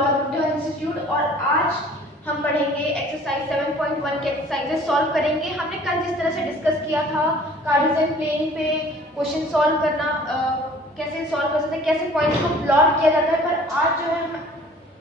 Law institute और आज हम पढ़ेंगे एक्सरसाइज 7.1 के एक्सरसाइजेस सॉल्व करेंगे। हमने कल जिस तरह से डिस्कस किया था कार्टेशियन प्लेन पे क्वेश्चन सॉल्व करना, कैसे सॉल्व कर सकते हैं, कैसे पॉइंट्स को प्लॉट किया जाता है, पर आज जो है हम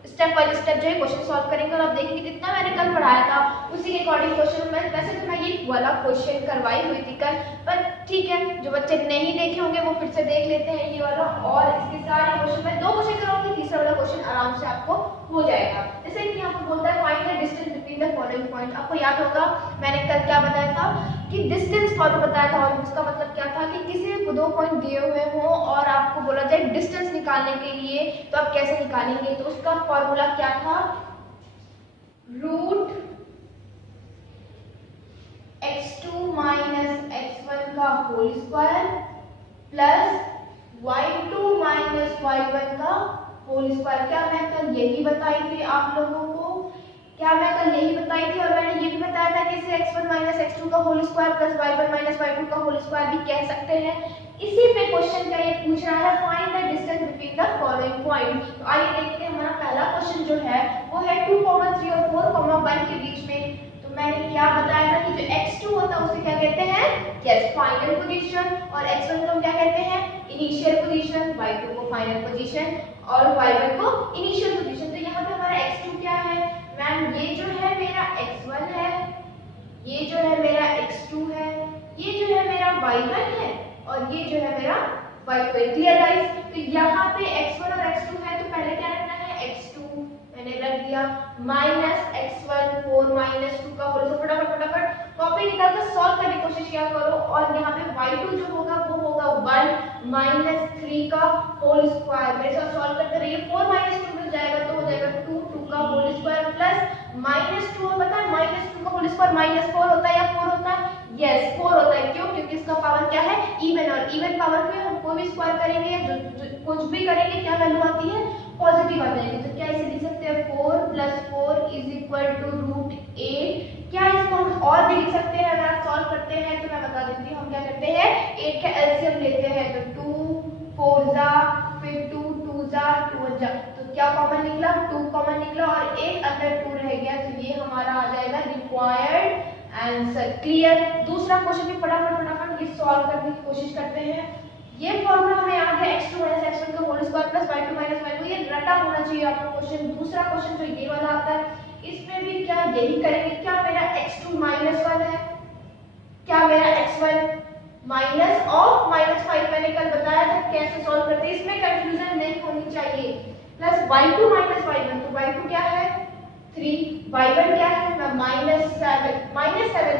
स्टेप बाय स्टेप जो है क्वेश्चन सॉल्व करेंगे और आप देखेंगे जितना मैंने कल पढ़ाया था उसी के अकॉर्डिंग क्वेश्चन में। वैसे तो मैं ये वाला क्वेश्चन करवाई हुई थी कल, पर ठीक है, जो बच्चे नहीं देखे होंगे वो फिर से देख लेते हैं ये वाला। और इसके सारे क्वेश्चन में 2 क्वेश्चन कराऊंगी, तीसरा वाला क्वेश्चन आराम से आपको हो जाएगा। जैसे कि आपको बोलता है find the distance between the following point. आपको याद होगा मैंने कल क्या बताया था कि डिस्टेंस फॉर्मूला बताया था, और उसका मतलब क्या था कि किसी को 2 पॉइंट दिए हुए हों और आपको बोला जाए डिस्टेंस निकालने के लिए, तो आप कैसे निकालेंगे। तो उसका फॉर्मूला क्या था, रूट x2 माइनस x1 का whole square plus y2 minus y1 का होल स्क्वायर। क्या मैं कल यही बताई थी आप लोगों को? क्या मैं कल यही बताई थी? और मैंने ये भी बताया था कि इसे x1 माइनस x2 का whole square plus y1 minus y2 का होल स्क्वायर भी कह सकते हैं। इसी पे क्वेश्चन का ये पूछ रहा है find the distance between the following point. तो आइए देखते हैं हमारा पहला क्वेश्चन जो है वो है 2, 3 और 4, 1 के बीच में। तो मैंने क्या बताया था कि जो x2 होता है उसे क्या कहते हैं, यस, फाइनल पोजीशन, और x1 को हम क्या कहते हैं, इनिशियल पोजीशन, y2 को फाइनल पोजीशन और y1 को इनिशियल पोजीशन। तो यहाँ पे हमारा x2 क्या है मैम, ये जो है मेरा x1 है, ये जो है मेरा x2 है, ये जो है मेरा y1 है और ये जो है मेरा y2 है। Clear guys? तो यहाँ पे x1 और x2 है, तो पहले क्या रखना है, x2 मैंने रख दिया माइनस x1 4 माइनस 2 का होल। तो फटाफट फटाफट कॉपी निकाल कर सॉल्व करने की कोशिश किया करो। और यहाँ पे y2 जो होगा वो होगा 1 माइनस 3 का होल स्क्वायर। मेरे साथ सॉल्व करते रहिए, 4 माइनस 2 मिल जाएगा तो हो जाएगा 2, 2 का होल स्क्वायर प्लस माइनस 2, पता है माइनस 2 का होल स्क्वायर माइनस 4 होता है या 4 होता है, यस 4 होता है। क्यों? क्योंकि इसका पावर क्या है, इवन, और इवन पावर पे हम कोई भी स्क्वायर करेंगे या कुछ भी करेंगे क्या वैल्यू आती है, पॉजिटिव आ जाएगी। तो क्या इसे लिख सकते हैं 4 + 4 = √8। क्या इसको हम और भी लिख सकते हैं? अगर आप सॉल्व करते हैं तो मैं बता देती हूँ हम क्या करते हैं, 8 का एलसीएम लेते हैं। तो 2 4 जा, फिर 2 2 जा, 2 जा, तो क्या कॉमन निकला, 2 कॉमन निकला और एक अंदर 2 रह गया। तो ये हमारा आ जाएगा रिक्वायर्ड आंसर। क्लियर? दूसरा क्वेश्चन भी फटाफट फटाफट ये सॉल्व करने की कोशिश करते हैं। ये फॉर्मूला हमें याद है x2 माइनस x1 का whole square plus y2 minus y2, ये रटा होना चाहिए आपका क्वेश्चन। दूसरा क्वेश्चन जो ये वाला आता है इसमें भी क्या यही करेंगे। क्या मेरा x2 माइनस 1 है, क्या मेरा x1 माइनस ऑफ माइनस 5, मैंने कल बताया था कैसे सॉल्व करते हैं, इसमें कंफ्यूजन नहीं होनी चाहिए। प्लस y2 माइनस y1, तो y2 क्या है 3, y1 क्या है माइनस 7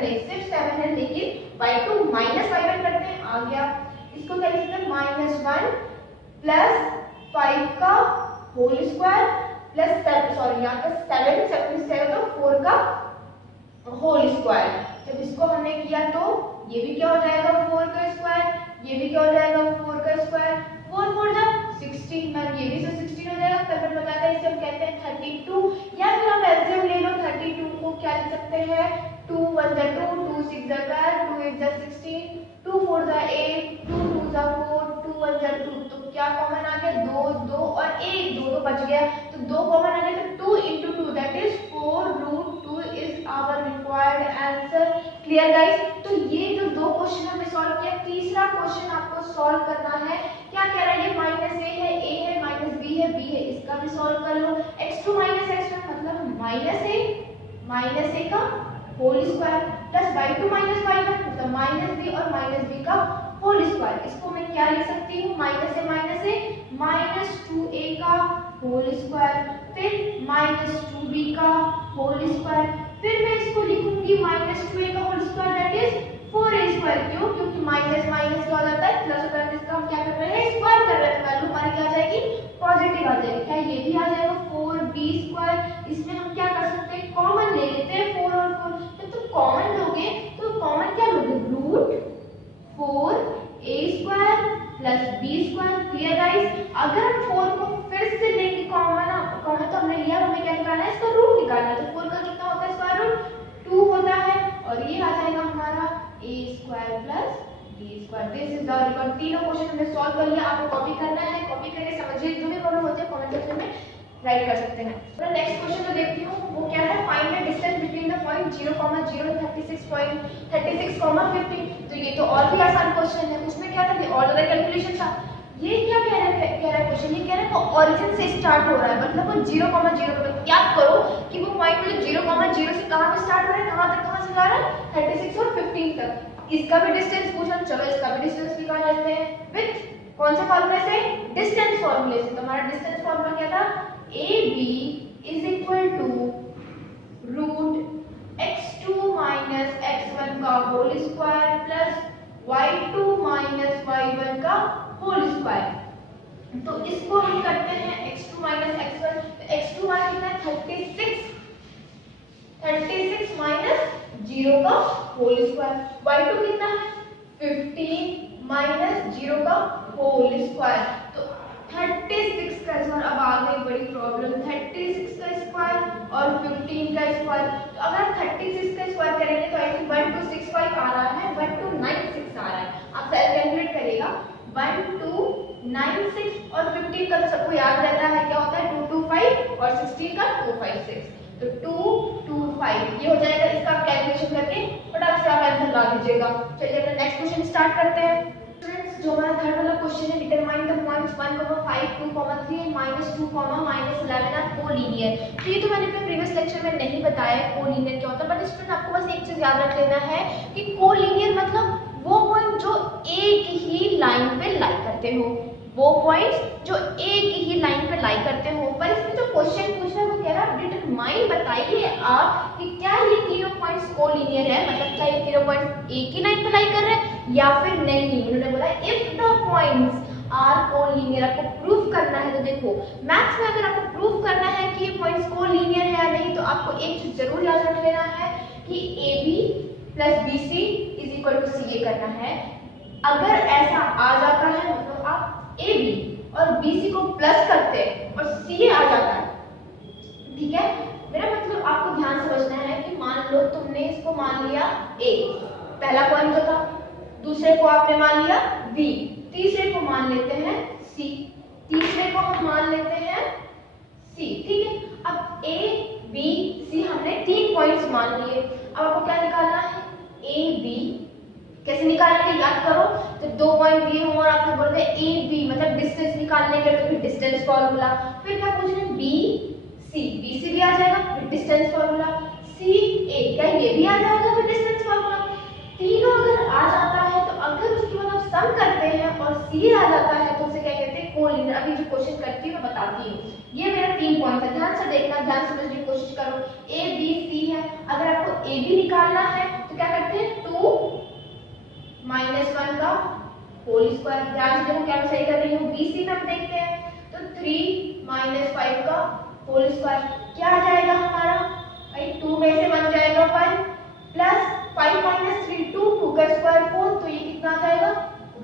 नहीं सिर्फ 7 है, लेकिन y2 माइनस y1 करते हैं, आ गया। इसको क्या लिखते हैं -1 प्लस 5 का होल स्क्वायर प्लस सॉरी यहाँ पे 7 तो 4 का होल स्क्वायर। जब इसको हमने किया तो ये भी क्या हो जाएगा 4 का स्क्वायर, ये भी क्या हो जाएगा 4 का स्क्वायर, 4 4 जा 16, मैम ये भी 16 हो जाएगा। फिर बताता है इसे हम कहते हैं 32, या फिर आप एलसीएम ले लो 32 को क्या लिख सकते हैं 2 1 जा 2, 2 6 जा 12, 2 8 जा 16, 2 4 जा 8, 2 2 जा 4, 2 1 जा 2। तो क्या कॉमन आ गया 2 2 और 1, 2 तो बच गया, तो 2 कॉमन आ गया। तो 2 × 2 that is 4√2 is our required answer. Clear guys? तो ये जो 2 क्वेश्चन हमने सॉल्व किया, तीसरा क्वेश्चन आपको सॉल्व करना है। क्या कह रहा है, ये -a है, a है, -b है, b है, इसका भी सॉल्व कर लो। x2 माइनस x1 मतलब -a का whole square plus y2 minus y1 मतलब -b और -b का होल स्क्वायर। इसको मैं क्या लिख सकती हूँ, -a -2a का होल स्क्वायर, फिर -2b का होल स्क्वायर, फिर मैं इसको लिखूंगी -2a का whole square that is 4a square. क्यों? क्योंकि माइनस माइनस क्या हो जाता है प्लस होता है, इसका हम क्या कर रहे हैं, स्क्वायर कर रहे हैं, वैल्यू हमारी क्या आ जाएगी, पॉजिटिव आ जाएगी। क्या ये भी आ जाएगा 4b स्क्वायर। इसमें हम क्या कर सकते हैं, कॉमन ले लेते हैं 4 और 4। जब तुम कॉमन लोगे तो कॉमन क्या लोगे, √4a square plus b square. Clear guys? अगर हम 4 को फिर से लेंगे कॉमन, कॉमन तो हमने लिया, हमें क्या निकालना है, इसका रूट निकालना है। तो 4 का कितना होता है, स्क्वायर रूट 2 होता है, और ये आ जाएगा हमारा a square plus b square. This is the record. तीनों क्वेश्चन हमने सॉल्व कर लिया, आपको कॉपी करना है, कॉपी करके समझिए, जो भी प्रॉब्लम होती है कमेंट सेक्शन में राइट कर सकते हैं। तो नेक्स्ट क्वेश्चन जो देखती हूँ वो क्या है, find the distance between the point 0,0 36 50। तो ये तो और भी आसान क्वेश्चन है, उसमें क्या था, और ज्यादा कैलकुलेशन था। ये क्या कह रहा है क्वेश्चन, ये कह रहा है वो ओरिजिन से स्टार्ट हो रहा है, मतलब वो 0,0 पे। याद करो कि वो पॉइंट मुझे 0,0 से कहां पे स्टार्ट हो रहा है, कहां तक कहां से जा रहा है, 36 और 15 तक। इसका भी डिस्टेंस पूछा, चलो इसका भी डिस्टेंस निकाल लेते हैं विद कौन से फार्मूले से, डिस्टेंस फार्मूले से। तो हमारा डिस्टेंस फार्मूला क्या था, AB is equal to root x2 minus x1 का whole square plus y2 minus y1 का होल स्क्वायर। तो इसको हम करते हैं x2 माइनस x1, तो x2 हमारा कितना है 36 माइनस 0 का होल स्क्वायर, y2 कितना है 15 माइनस 0 का होल स्क्वायर। तो 36 का स्क्वायर, अब आ गई बड़ी प्रॉब्लम, 36 का स्क्वायर और 15 का स्क्वायर। तो अगर 36 का स्क्वायर करेंगे तो आई थिंक 1265 आ रहा है, 1296 आ रहा है। आप सेल्फ कैलकुलेट करिएगा, 1296 और 15 का तो सबको याद रहता है क्या होता है 225 और 16 का 256, तो 225 ये हो जाएगा। इसका कैलकुलेशन करके फटाक से आप आंसर ला दीजिएगा। चलिए अपना नेक्स्ट क्वेश्चन स्टार्ट करते हैं। स्टूडेंट्स जो हमारा थर्ड वाला क्वेश्चन है, determine the points 1,5 2,3 -2, -11 are collinear. तो ये तो मैंने अपने प्रीवियस लेक्चर में नहीं बताया कोलिनियर क्या होता है, बट स्टूडेंट आपको बस एक चीज याद रख लेना है कि कोलिनियर मतलब वो पॉइंट जो एक ही लाइन पे लाई करते हो, वो पॉइंट्स जो एक ही लाइन पे लाई करते हो। पर इसमें जो क्वेश्चन पूछ रहा है वो कह रहा है डिटरमाइन, बताइए आप कि क्या ये तीनों पॉइंट्स कोलिनियर है, मतलब क्या ये तीनों पॉइंट्स एक ही लाइन पे लाई कर रहे हैं या फिर नहीं। उन्होंने बोला if the points are collinear, आपको प्रूफ करना है। तो देखो मैथ्स में अगर आपको प्रूफ करना है कि ये पॉइंट्स कोलिनियर है या नहीं, तो आपको एक चीज जरूर याद रख लेना है कि AB plus BC is equal to CA करना है। अगर ऐसा आ जाता है मतलब आप AB और BC को प्लस करते और CA आ जाता है, ठीक है। मेरा मतलब आपको ध्यान समझना है कि मान लो तुमने इसको मान लिया A, पहला पॉइंट जो था, दूसरे को आपने मान लिया B, तीसरे को मान लेते हैं C, तीसरे को हम मान लेते हैं C, ठीक है। अब A B C हमने 3 पॉइंट्स मान लिए। अब आपको क्या निकालना है, A B कैसे निकालेंगे, याद करो। जब 2 पॉइंट दिए हों और आपसे बोल रहे A B मतलब डिस्टेंस निकालने के लिए, तो फिर डिस्टेंस फार्मूला, फिर क्या पूछ रहे हैं B C, B C भी आ जाएगा फिर डिस्टेंस फार्मूला, C A क्या ये भी आ जाएगा फिर डिस्टेंस फार्मूला। तीनों अगर आ जाता है तो अगर उसके बाद आप सम करते हैं और C आ जाता है तो उसे क्या कहते हैं कोलिनियर। अभी जो क्वेश्चन करती हूँ मैं बताती हूँ। ये मेरा 3 पॉइंट है, ध्यान से देखना, ध्यान से समझने की कोशिश करो। A B C है, अगर आपको A B निकालना है तो क्या करते हैं 2 -1 का होल स्क्वायर, ध्यान से देखो क्या मैं सही कर रही हूँ। BC में हम देखते हैं तो 3 -5 का होल स्क्वायर, क्या आ जाएगा हमारा भाई 2 में से बन जाएगा 1 प्लस 5 - 3 2 का स्क्वायर 4, तो ये कितना आ जाएगा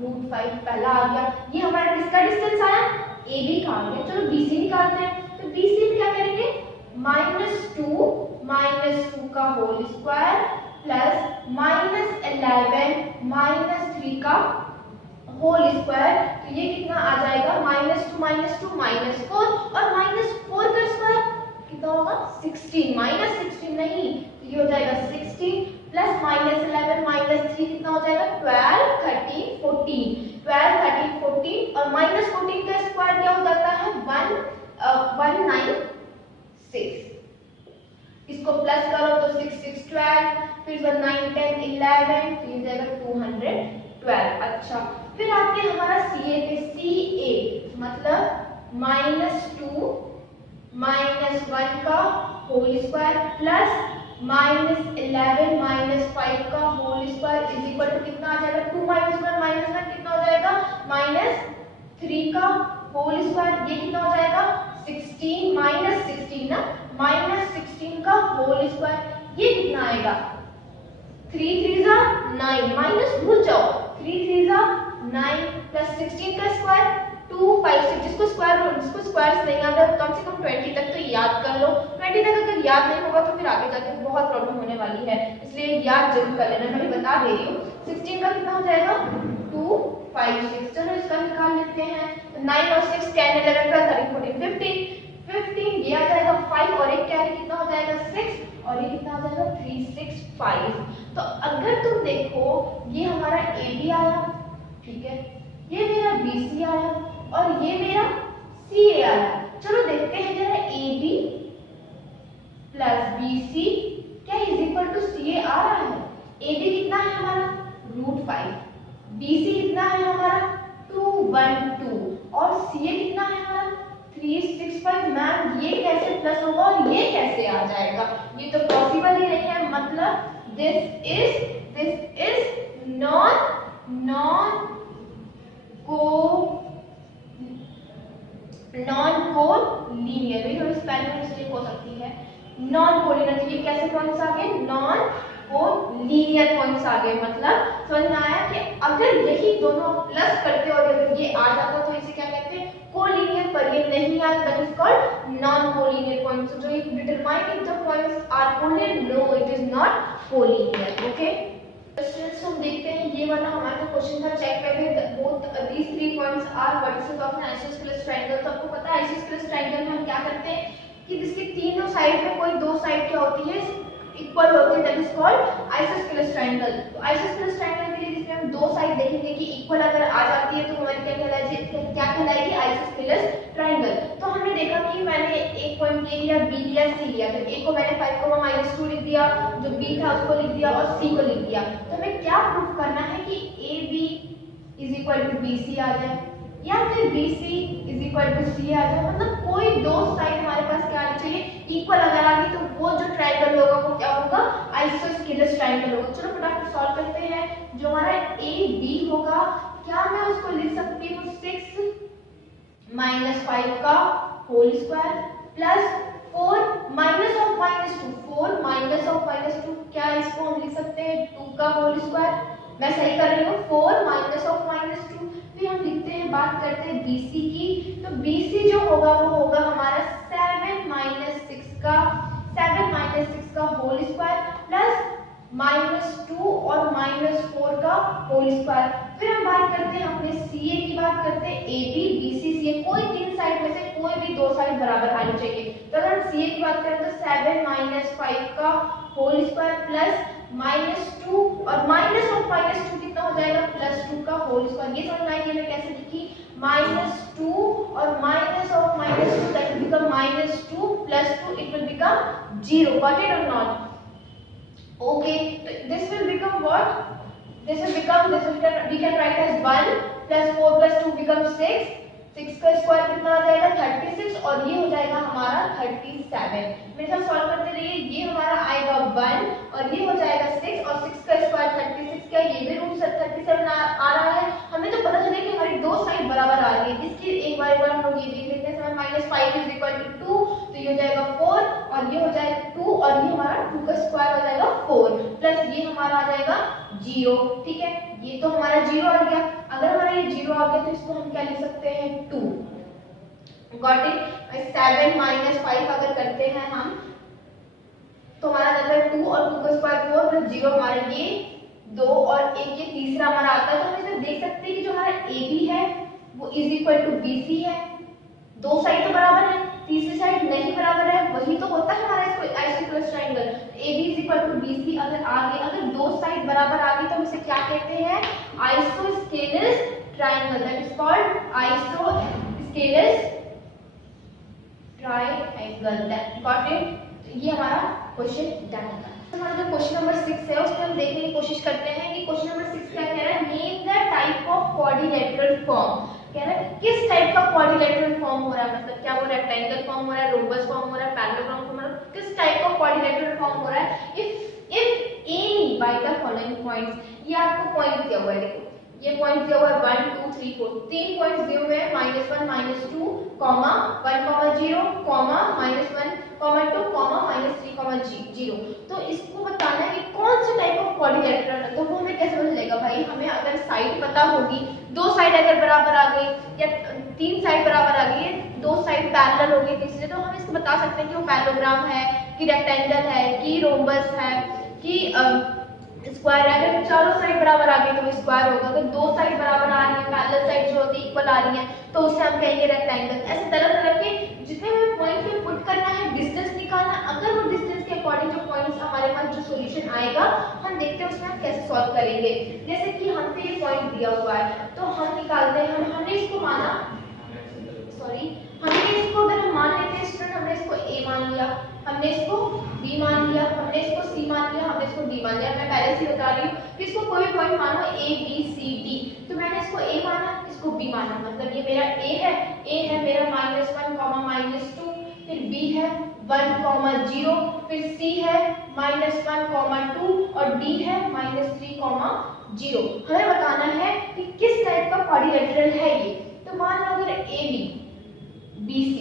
√5, पहला आ गया। ये हमारा किसका डिस्टेंस आया, AB का आ गया। चलो BC निकालते हैं, तो BC में क्या करेंगे -2 का होल स्क्वायर प्लस -11 -3 का होल स्क्वायर, तो ये कितना आ जाएगा -2 -4 और -4 का स्क्वायर कितना होगा 16, -16 नहीं, तो ये हो जाएगा 16 प्लस -11 -3 कितना हो जाएगा 12 13 14, 12 13 14 और -14 का स्क्वायर क्या हो जाता है 196। इसको प्लस करो तो 6 6 12, फिर 9 10 11, फिर जाएगा 212। अच्छा, फिर आते हैं हमारा CA पे, CA मतलब -2 -1 का होल स्क्वायर प्लस -11 -5 का whole square is equal to कितना आ जाएगा 2 -1 कितना हो जाएगा -3 का होल स्क्वायर, ये कितना हो जाएगा 16 -16 ना, -16 का होल स्क्वायर, ये कितना आएगा 3 3 9 माइनस भूल जाओ, 3 3 9 प्लस 16 का स्क्वायर 256, जिसको स्क्वायर्स नहीं आता कम से कम 20 तक तो याद कर लो। 20 तक अगर याद नहीं होगा तो फिर आगे जाके बहुत प्रॉब्लम होने वाली है, इसलिए याद जरूर कर लेना, मैं बता दे रही हूँ। 16 का कितना हो जाएगा 256, चलो इसका निकाल लेते हैं। 9 और 6 10 11 12 13 14 15, और ये कितना आ जाएगा 365। तो अगर तुम देखो ये हमारा ए बी आया, ठीक है, ये मेरा बी सी आया और ये मेरा सी ए आया। चलो देखते हैं जरा A B plus B C क्या is equal to C A आ रहा है। ए बी कितना है हमारा √5, बी सी कितना है हमारा 212 और सी ए कितना है हमारा 365। मैम ये कैसे प्लस होगा और ये कैसे आ जाएगा, ये तो पॉसिबल ही नहीं है। मतलब दिस इज नॉन कोलिनियर, भी थोड़ी स्पेलिंग मिस्टेक हो सकती है। नॉन कोलिनियर, तो ये कैसे पॉइंट्स आ गए, नॉन कोलिनियर पॉइंट्स आ गए। मतलब समझ में आया कि अगर यही दोनों प्लस करते और अगर ये आ जाता तो इसे क्या कहते हैं, कोलिनियर। पर ये नहीं आया, that is called non collinear points. जो ये determine if the points are collinear, no it is not collinear. Okay, students हम देखते हैं ये वाला हमारा जो क्वेश्चन था, चेक करते both these 3 points are vertices of an isosceles triangle. तो आपको पता है आइसोस्केलेस ट्रायंगल में हम क्या करते हैं कि जिसके तीनों साइड में कोई दो साइड क्या होती है, इक्वल होती है, that is called isosceles triangle. तो आइसोस्केलेस ट्रायंगल के लिए जिसमें हम दो साइड देखेंगे कि इक्वल अगर आ जाती है तो हमारी क्या कहलाएगी, आइसोस्केलेस ट्रायंगल। तो हमने देखा कि मैंने एक पॉइंट ए लिया, बी लिया, सी लिया, तो ए को मैंने 5, -2 लिख दिया, जो बी था उसको लिख दिया और सी को लिख दिया। तो हमें क्या प्रूफ करना है कि A B is equal to B C आ जाए या फिर B C is equal to C आ जाए। मतलब कोई दो साइड हमारे पास क्या आनी चाहिए, इक्वल अगर आ गई तो वो जो ट्रायंगल होगा वो क्या होगा, आइसोस्केलेस ट्रायंगल होगा। चलो फटाफट सॉल्व करते हैं। जो हमारा ए बी होगा, क्या मैं उसको लिख सकती हूँ 6 - 5 का whole square plus 4 minus of -2, 4 minus of -2, क्या इसको हम लिख सकते हैं 2 का होल स्क्वायर। मैं सही कर रही हूँ, 4 माइनस ऑफ -2। फिर हम लिखते हैं, बात करते हैं BC की। तो BC जो होगा वो होगा हमारा 7 - 6 का होल स्क्वायर प्लस -2 और -4 का होल स्क्वायर। फिर हम बात करते हैं अपने CA की, बात करते हैं AB BC CA, कोई तीन साइड में से कोई भी दो साइड बराबर आनी चाहिए। तो अगर हम CA की बात करें तो 7 - 5 का होल स्क्वायर प्लस -2 और माइनस ऑफ -2 कितना हो जाएगा, +2 का होल स्क्वायर। ये समझ में आएगी मैं कैसे लिखी, -2 और minus of -2 that will become -2 +2, it will become 0। Got it और not? Okay, this will become what? This will we can write as 1 + 4 + 2 becomes 6. 6 का स्क्वायर कितना आ जाएगा 36 और ये हो जाएगा हमारा 37। मेरे साथ सॉल्व करते रहिए, ये हमारा आएगा 1 और ये हो जाएगा 6 और 6 का स्क्वायर 36 का, ये भी रूट 37 आ रहा है। हमें तो पता चले कि हमारी दो साइड बराबर आ रही है। इसकी एक बार हम लोग ये देख लेते हैं, 7 - 5 = 2, तो ये हो जाएगा 4 और ये हो जाएगा 2 और ये हमारा 2 का स्क्वायर हो जाएगा 4 प्लस ये हमारा आ जाएगा 0। ठीक है, ये तो हमारा 0 आ गया। अगर हमारा ये 0 आ गया तो इसको हम क्या लिख सकते हैं 2। Got it? 7 - 5 अगर करते हैं हम तो हमारा अगर 2 और 2 का स्क्वायर 4 प्लस 0 हमारे ये 2 और 1 ये तीसरा हमारा आता है। तो हम इसे देख सकते हैं कि जो हमारा AB है वो इज इक्वल टू BC है। दो साइड तो बराबर है, तीसरी साइड नहीं बराबर है, वही तो होता है हमारा isosceles triangle. AB is equal to BC अगर आगे अगर दो साइड बराबर आ गई तो हम इसे क्या कहते हैं, isosceles triangle. That is called isosceles triangle. Got it? ये हमारा क्वेश्चन डन है। हमारा जो क्वेश्चन नंबर 6 है उसमें हम देखने की कोशिश करते हैं कि क्वेश्चन नंबर 6 क्या कह रहा है, name the type of quadrilateral form. कह रहा है किस टाइप का क्वाड्रिलेटरल फॉर्म हो रहा है, मतलब क्या वो रेक्टेंगल फॉर्म हो रहा है, रोम्बस फॉर्म हो रहा है, पैरेललोग्राम फॉर्म हो रहा है, किस टाइप का क्वाड्रिलेटरल फॉर्म हो रहा है। If any by the following points, ये आपको पॉइंट दिया हुआ है, देखो ये पॉइंट दिया हुआ है 1 2 3 4, तीन पॉइंट्स दिए हुए हैं, -1 -2 1 0 -1 -2 -0 तो इसको बताना है कि कौन सा टाइप ऑफ क्वाड्रिलेटरल है। तो वो हमें कैसे पता चलेगा भाई, हमें अगर साइड पता होगी, दो साइड अगर बराबर आ गई या तीन साइड बराबर आ गई, दो साइड पैरेलल हो गई तीसरे, तो हम इसको बता सकते हैं कि वो पैरेललोग्राम है कि रेक्टेंगल है कि रोम्बस है कि स्क्वायर है। अगर चारों साइड बराबर आ गई तो वो स्क्वायर होगा, अगर दो साइड बराबर आ रही है, पैरेलल साइड जो होती है इक्वल आ रही है, तो उसे हम कहेंगे रेक्टेंगल। ऐसे तरह तरह के जितने भी पॉइंट पे पुट करना है, डिस्टेंस निकालना, अगर वो डिस्टेंस के अकॉर्डिंग जो पॉइंट्स हमारे पास जो सॉल्यूशन आएगा हम देखते हैं उसमें हम कैसे सॉल्व करेंगे। जैसे कि हम पे ये पॉइंट दिया हुआ है तो हम निकालते हैं, हमने इसको माना, हमने इसको अगर हम मान लेते हैं स्टूडेंट, हमने इसको a मान लिया, हमने इसको b मान लिया, हमने इसको c मान लिया, हमने इसको d मान लिया। मैं पहले से बता रही हूँ कि इसको कोई पॉइंट मानो a b c d, तो मैंने इसको a माना, इसको b माना, मतलब ये मेरा a है मेरा -1, -2, फिर b है 1, 0, फिर c है -1, 2 और d है -3, 0। हमें बताना है कि किस टाइप का क्वाड्रिलेटरल है ये। तो मान लो अगर AB BC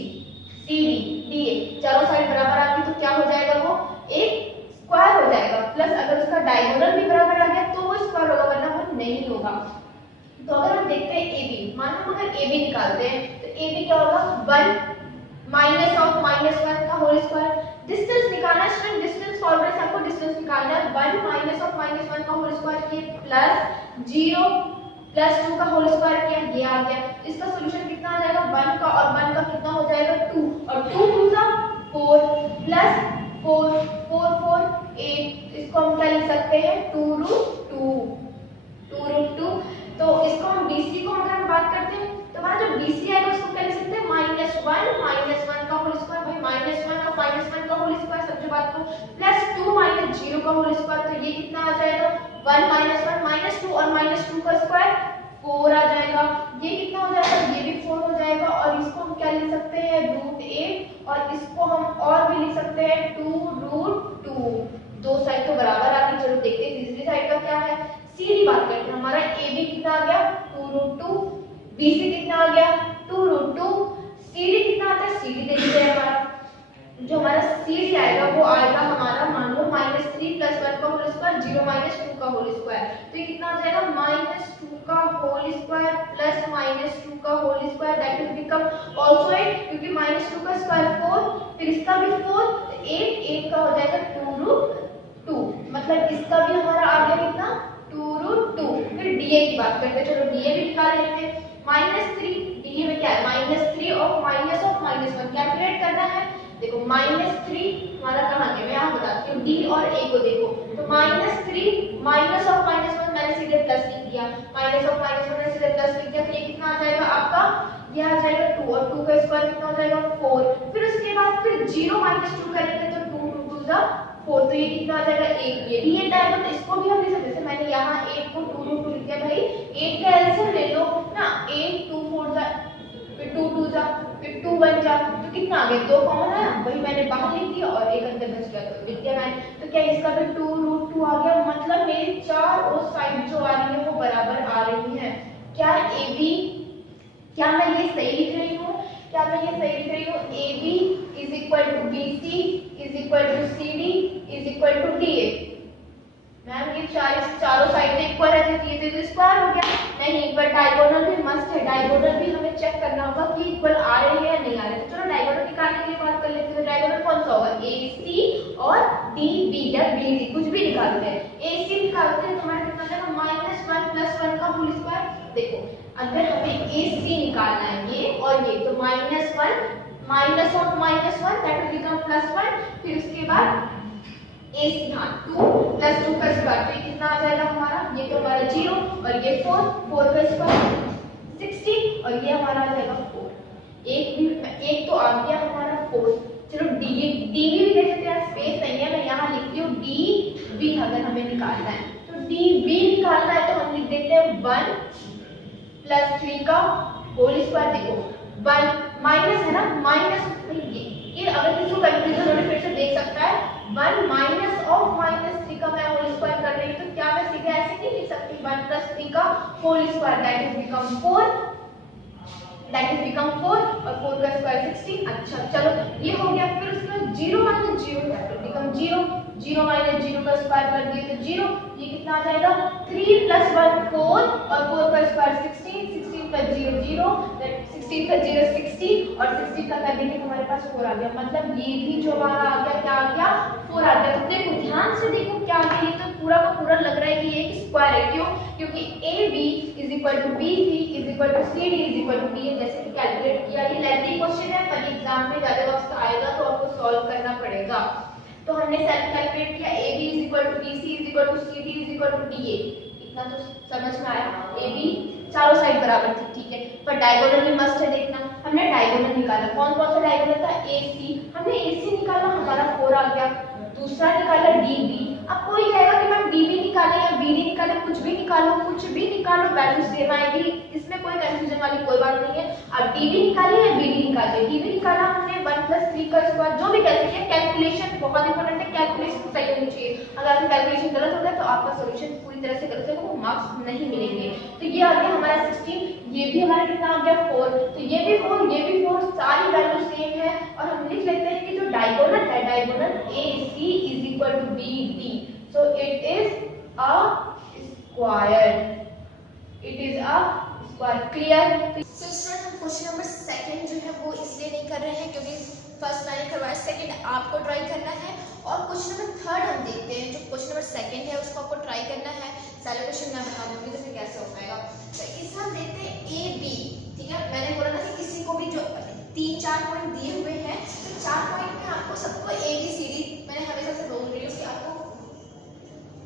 CD DA चारों साइड बराबर आती तो क्या हो जाएगा, वो एक स्क्वायर हो जाएगा, प्लस अगर उसका डायगोनल भी बराबर आ गया तो वो स्क्वायर होगा, वरना वो नहीं होगा। तो अगर हम देखते हैं AB, मान लो अगर AB निकालते हैं तो AB क्या होगा, 1 -(-1) का होल स्क्वायर। डिस्टेंस निकालना है स्टूडेंट, डिस्टेंस सॉल्व से आपको डिस्टेंस निकालना है, 1 -(-1) का होल स्क्वायर किया प्लस 0 प्लस 2 का होल स्क्वायर किया, ये आ गया। इसका सॉल्यूशन कितना आ जाएगा, 1 का और 1 का कितना हो जाएगा 2 और 2 2 जा 4 प्लस 4 4 4 8, इसको हम क्या लिख सकते हैं 2√2। तो इसको हम BC को अगर हम बात करते हैं तो हमारा जो BC आएगा उसको क्या लिख सकते हैं -1 का होल स्क्वायर, भाई -1 और -1 का होल स्क्वायर समझो बात को, प्लस 2 -0 का होल स्क्वायर, तो ये कितना आ जाएगा 1 -1 -2 और -2 का स्क्वायर 4 आ जाएगा। ये कितना हो जाएगा, ये भी 4 हो जाएगा और इसको हम क्या लिख सकते हैं √8 और इसको हम और भी लिख सकते हैं 2√2। दो साइड तो बराबर आ गई, चलो देखते हैं तीसरी साइड का क्या है। CD बात करते हैं, हमारा AB कितना आ गया 2√2, BC कितना आ गया 2√2, CD कितना आता है, CD दे दीजिए हमारा, जो हमारा CD आएगा वो आएगा हमारा मान लो -3 + 1 का होल स्क्वायर 0 -2 का होल स्क्वायर, तो ये कितना आ जाएगा -2 का होल स्क्वायर प्लस -2 का whole square, that will become also 8, क्योंकि -2 का स्क्वायर 4, फिर इसका भी 4, तो 8 का हो जाएगा 2√2, मतलब इसका भी हमारा आ गया कितना 2√2। फिर DA की बात करते हैं, चलो DA भी निकाल लेते हैं, -3 DA में क्या है -3 और -1 कैलकुलेट करना है। देखो -3 हमारा कहाँ गया, मैं यहाँ बताती हूँ, D और A को देखो, तो -3 -(-1) मैंने सीधे प्लस लिख दिया, -(-1) मैंने सीधे प्लस लिख दिया, तो ये कितना आ जाएगा आपका, ये आ जाएगा 2 और 2 का स्क्वायर कितना हो जाएगा 4, फिर उसके बाद फिर 0 -2 करेंगे तो 2 2 2 4, तो ये कितना आ जाएगा 8, ये भी 8 आएगा, तो इसको भी हम लिख सकते हैं, जैसे मैंने यहाँ 8 को 2√2 लिख दिया, भाई 8 का एलसीएम ले लो ना, 8 2 4 जा, फिर 2 2 जा, फिर 2 1 जा, तो कितना आ गया 2 कॉमन है, वही मैंने बाहर लिख दिया और एक अंदर बच गया, तो लिख दिया मैंने, तो क्या इसका भी 2√2 आ गया, मतलब मेरी चारों साइड जो आ रही है वो बराबर आ रही है। क्या AB, क्या मैं ये सही लिख रही हूँ, क्या मैं ये सही लिख रही हूँ, AB = BC = CD = DA। Ma'am ये चारों साइड में इक्वल रहती थी, ये तो स्क्वायर हो गया, नहीं पर डायगोनल भी मस्ट है, डायगोनल भी हमें चेक करना होगा कि इक्वल आ रहे हैं या नहीं आ रहे। तो चलो डायगोनल निकालने के लिए बात कर लेते हैं, तो डायगोनल कौन सा होगा, AC और DB या BD कुछ भी निकालते हैं, AC निकालते हैं तो हमारा कितना जाएगा -1 + 1 का होल स्क्वायर। देखो अगर हमें AC निकालना है ये और ये, तो -1 -(-1) दैट विल बिकम +1, फिर उसके बाद AC, हाँ 2 + 2 का स्क्वायर, तो ये कितना आ जाएगा हमारा, ये तो हमारा 0 और ये 4 का स्क्वायर 16 और ये हमारा आ जाएगा 4, एक तो आ गया हमारा 4। चलो DB भी देख लेते हैं, स्पेस नहीं है, मैं यहाँ लिखती हूँ DB अगर हमें निकालना है, तो DB निकालना है तो हम लिख देते हैं 1 + 3 का होल स्क्वायर। देखो 1 माइनस है ना, माइनस ये अगर किसी को कंफ्यूजन हो फिर से देख सकता है, 1 -(-3) का मैं होल स्क्वायर कर रही हूँ, तो क्या मैं सीधे ऐसे नहीं लिख सकती 1 + 3 का whole square, that is become 4 और 4 का स्क्वायर 16। अच्छा चलो ये हो गया, फिर उसके बाद 0 - 0 दैट विल बिकम 0, 0 - 0 का स्क्वायर कर दिए तो 0, ये कितना आ जाएगा 3 + 1 4 और 4 का स्क्वायर 16, 16 + 0 0, 16 + 0 60 और 60 का कर देंगे तो हमारे पास 4 आ गया, मतलब ये भी जो हमारा आ गया, क्या आ गया 4 आ गया। तो देखो ध्यान से देखो क्या आ गया, ये तो पूरा का पूरा लग रहा है कि ये एक स्क्वायर है, क्यों, क्योंकि AB = BC = CD = DA, जैसे कि कैलकुलेट किया। ये लेंथी क्वेश्चन है पर एग्जाम में ज्यादा वक्त आएगा तो आपको सॉल्व करना पड़ेगा। तो हमने कैलकुलेट किया A B is equal to B C is equal to C D is equal to D A. इतना तो समझ में आया। ए बी चारों साइड बराबर थी, ठीक है, पर डायगोनल भी मस्ट है देखना। हमने डायगोनल निकाला, कौन कौन सा डायगोनल था, ए सी, हमने ए सी निकाला, हमारा 4 आ गया। दूसरा निकाला डी बी। अब कोई कहेगा कि मैम डी बी निकाले या बी डी निकाले, कुछ भी निकालो, वैल्यू सेम आएगी, इसमें कोई कंफ्यूजन वाली कोई बात नहीं है। अब डी बी निकाले या बी डी निकाले, डी बी निकाला हमने 1 + 3 का स्क्वायर, जो भी कैसे है, कैलकुलेशन बहुत इंपॉर्टेंट है, कैलकुलेशन सही होनी चाहिए। अगर आपका कैलकुलेशन गलत होता है तो आपका सॉल्यूशन पूरी तरह से गलत है, वो मार्क्स नहीं मिलेंगे। तो ये आ गया हमारा 16, ये भी हमारा कितना आ गया 4, तो ये भी 4, ये भी 4, सारी वैल्यू सेम है। और हम लिख लेते हैं कि जो डायगोनल है, diagonal AC is equal to BD, so it is a square, it is a square. Clear? So student, हम क्वेश्चन नंबर 2 जो है वो इसलिए नहीं कर रहे हैं क्योंकि फर्स्ट मैंने करवाया, सेकंड आपको ट्राई करना है। और क्वेश्चन नंबर 3 हम देखते हैं, जो क्वेश्चन नंबर 2 है उसको आपको ट्राई करना है। सारे क्वेश्चन मैं बता दूंगी तो फिर कैसे हो पाएगा। तो इसमें हम देखते हैं ए बी, ठीक है, मैंने बोला ना कि किसी को भी जो 3-4 पॉइंट दिए हुए हैं, तो 4 पॉइंट में आपको सबको ए बी सी डी, मैंने हमेशा से बोल रही हूँ कि आपको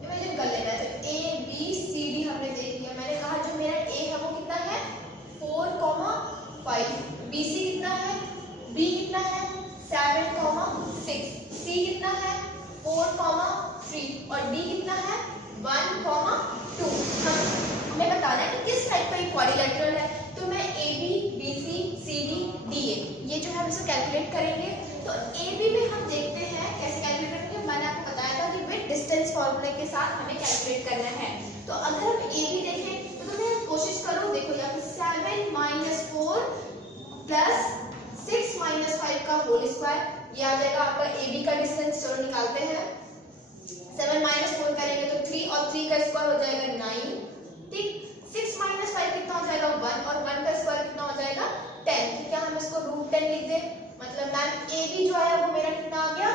इमेजिन कर लेना है। तो ए बी सी डी हमने देख लिया, मैंने कहा जो मेरा ए है वो कितना है 4,5, बी सी कितना है, बी कितना है 7,6, सी कितना है 4,3 और डी कितना है 1,2। हमें बताना है कि किस टाइप का ये क्वाड्रिलेटरल है। तो मैं A B, B C, C D, D A, ये जो है हम इसे कैलकुलेट करेंगे। तो ए बी में हम देखते हैं कैसे कैलकुलेट करेंगे। मैंने आपको बताया था कि विद डिस्टेंस फॉर्मूले के साथ हमें कैलकुलेट करना है। तो अगर हम ए बी देखें तो तुम्हें कोशिश करो, देखो यहाँ पे 7 - 4 + 6 - 5 का होल स्क्वायर, ये आ जाएगा आपका ए बी का डिस्टेंस। चलो निकालते हैं। 7 - 4 करेंगे तो 3 और 3 का स्क्वायर हो जाएगा 9, ठीक। 6 - 5 कितना हो जाएगा 1 और 1 का स्क्वायर कितना हो जाएगा 10, ठीक है, हम इसको √10 लिख दे। मतलब मैम ए बी जो आया वो मेरा कितना आ गया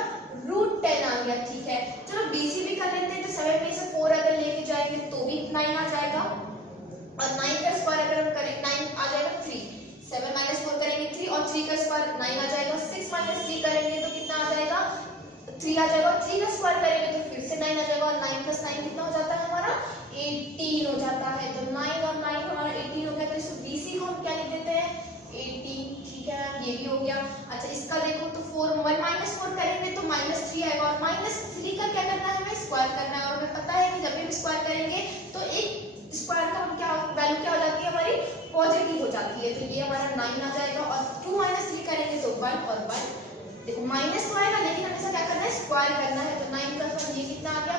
√10 आ गया, ठीक है। चलो बी सी भी कर लेते हैं। तो 7 में से 4 अगर लेके जाएंगे तो भी 9 आ जाएगा और 9 का स्क्वायर अगर हम करें 9 आ जाएगा 3, 7 - 4 करेंगे 3 और 3 का स्क्वायर 9 आ जाएगा। 6 - 3 करेंगे तो कितना आ जाएगा 3 आ जाएगा। 3 का स्क्वायर करेंगे तो फिर से 9 आ जाएगा और 9 + 9 कितना हो जाता है हमारा 18 हो जाता है। तो 9 और 9 हमारा 18 हो गया। तो इस BC को हम क्या लिख देते हैं 18, ठीक है, ये भी हो गया। अच्छा इसका देखो तो 1 - 4 करेंगे तो -3 आएगा और -3 का क्या करना है हमें स्क्वायर करना है। और हमें पता है कि जब भी स्क्वायर करेंगे तो एक स्क्वायर का क्या वैल्यू क्या हो जाती है हमारी पॉजिटिव हो जाती है। तो ये हमारा 9 आ जाएगा और 2 - 3 करेंगे तो 1 और 1, देखो माइनस तो आएगा लेकिन हमेशा क्या करना है स्क्वायर करना है। तो 9 + 1 ये कितना आ गया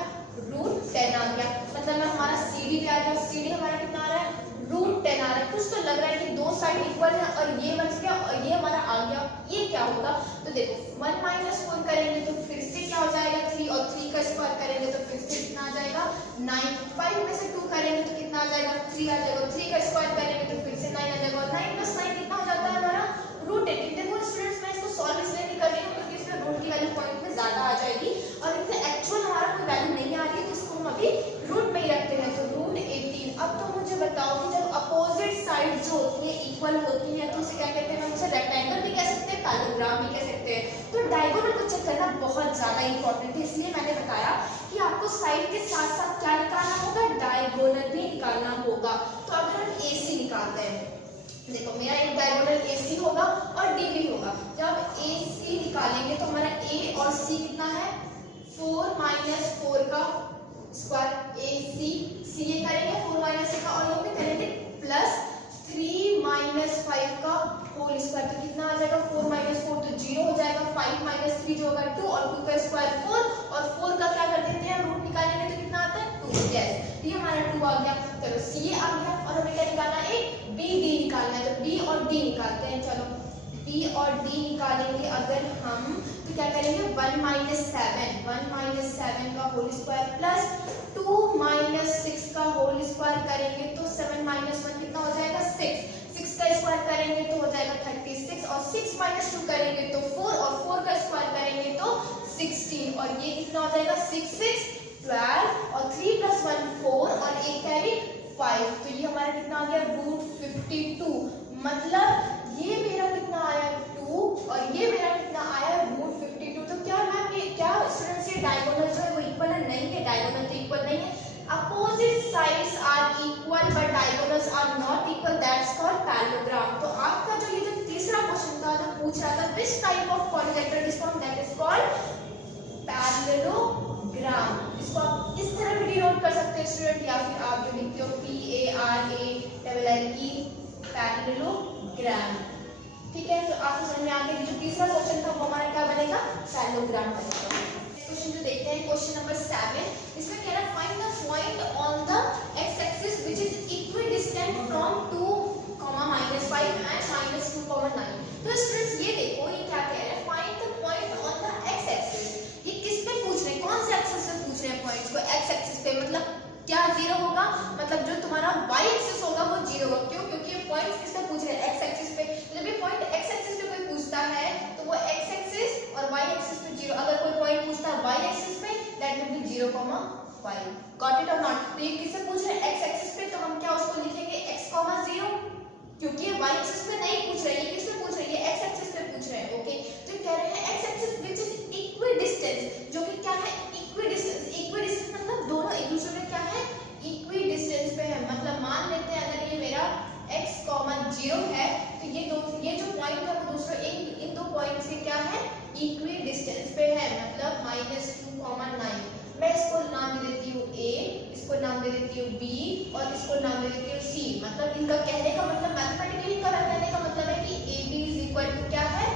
√10 आ गया। मतलब में हमारा CD भी आ गया। CD हमारा कितना आ रहा है √10 आ रहा है। कुछ तो लग रहा है कि दो साइड इक्वल है और ये बच गया और ये हमारा आ गया, ये क्या होगा। तो देखो 1 - 4 करेंगे तो फिर से क्या हो जाएगा 3 और 3 का स्क्वायर करेंगे तो फिर से कितना आ जाएगा 9, 5 में से 2 करेंगे तो कितना आ जाएगा 3 आ जाएगा। 3 का स्क्वायर करेंगे तो फिर से 9 आ जाएगा और 9 + 9 कितना हो जाता है हमारा √8। देखो स्टूडेंट्स मैं इसको सॉल्व इसलिए नहीं कर रही हूँ क्योंकि इसमें रूट की वैल्यू पॉइंट में ज्यादा आ जाएगी और इसमें एक्चुअल हमारा कोई वैल्यू नहीं आ रही है, जिसको हम अभी रूट में ही रखते हैं। तो √18। अब तो मुझे बताओ कि जब अपोजिट साइड जो होती है इक्वल होती है तो उसे क्या कहते हैं, हम उसे रेक्टेंगल भी कह सकते हैं, पैरेललोग्राम भी कह सकते हैं। तो डायगोनल को चेक करना बहुत ज्यादा इंपॉर्टेंट है, इसलिए मैंने बताया कि आपको साइड के साथ साथ क्या निकालना होगा, डायगोनल भी निकालना होगा। तो अगर हम AC निकालते हैं, देखो मेरा एक डायगोनल AC होगा और DB होगा। जब AC निकालेंगे तो हमारा A और C कितना है 4 - 4 का स्क्वायर AC, CA करेंगे 4 - 6 का और ये भी करेंगे प्लस 3 - 5 का होल स्क्वायर। तो कितना आ जाएगा 4 - 4 तो 0 हो जाएगा। 5 - 3 जो होगा 2 और 2 का स्क्वायर 4 और 4 का क्या कर देते हैं रूट निकालेंगे तो कितना आता है 2। यस, ये हमारा 2 आ गया। चलो CA आ गया और हमें क्या निकालना है BD निकालना है। तो B और D निकालते हैं। चलो B और D निकालेंगे अगर हम तो क्या करेंगे 1 - 7 का होल स्क्वायर प्लस 2 - 6 का होल स्क्वायर करेंगे तो 7 - 1 कितना हो जाएगा 6। 6 का स्क्वायर करेंगे तो हो जाएगा 36 और 6 - 2 करेंगे तो 4 और 4 का स्क्वायर करेंगे तो 16 और ये कितना हो जाएगा 6 6 12 और 3 + 1 4 और 1 कैरी 5। तो ये हमारा कितना आ गया √52। मतलब ये मेरा कितना आया 2 और ये मेरा कितना आया √52। तो क्या मैम ये क्या students equal, that's called parallelogram. तो आपका जो ये जो तीसरा क्वेश्चन था जो पूछ रहा था which type of quadrilateral is formed, that is called parallelogram. इसको आप इस तरह भी डिनोट कर सकते हैं स्टूडेंट, या फिर आप जो लिखते हो PARALLE, पैरेललोग्राम। ठीक है, तो आपको समझ में आ गया। जो तीसरा क्वेश्चन था वो हमारा क्या बनेगा, पैरेललोग्राम बनेगा। क्वेश्चन जो देखते हैं क्वेश्चन नंबर 7, इसमें कह रहा है find the point on the x axis which is equidistant from 2, -5 and -2, 9। तो स्टूडेंट्स ये देखो ये क्या कह रहा है, find the point on the x axis. ये किस पे पूछ रहे हैं, कौन से एक्सिस पे पूछ रहे हैं पॉइंट्स को, एक्स एक्सिस पे। मतलब क्या 0 होगा, मतलब जो तुम्हारा y एक्सिस होगा वो 0 होगा। क्यों, क्योंकि ये पॉइंट्स किस पे पूछ रहे हैं, एक्स एक्सिस पे। जब ये पॉइंट एक्स एक्सिस पे कोई पूछता है तो वो एक्स एक्सिस और y एक्सिस पे 0, अगर कोई पॉइंट पूछता है y एक्सिस पे that will be 0, 5। Got it और नॉट। तो ये किससे पूछ रहे हैं, एक्स एक्सिस पे, तो हम क्या उसको लिखेंगे x, 0, क्योंकि ये y एक्सिस पे नहीं पूछ रहे हैं, ये किस पे पूछ रहे हैं, ये x एक्सिस पे पूछ रहे हैं। ओके, तो कह रहे हैं x axis which is equidistance, जो कि क्या है, इक्विडिस्टेंस। इक्विडिस्टेंस मतलब दोनों एक दूसरे के क्या है, इक्विडिस्टेंस पे है। मतलब मान लेते हैं अगर ये मेरा x, 0 है तो ये जो पॉइंट है वो दूसरे इन दो पॉइंट से क्या है, इक्विडिस्टेंस पे है। मतलब -2, 9। मैं इसको नाम दे देती हूँ a, इसको नाम दे देती हूँ b और इसको नाम दे देती हूँ c। मतलब इनका कहने का मतलब, मैथमेटिकली इनका कहने का मतलब है कि ab इज इक्वल टू क्या है,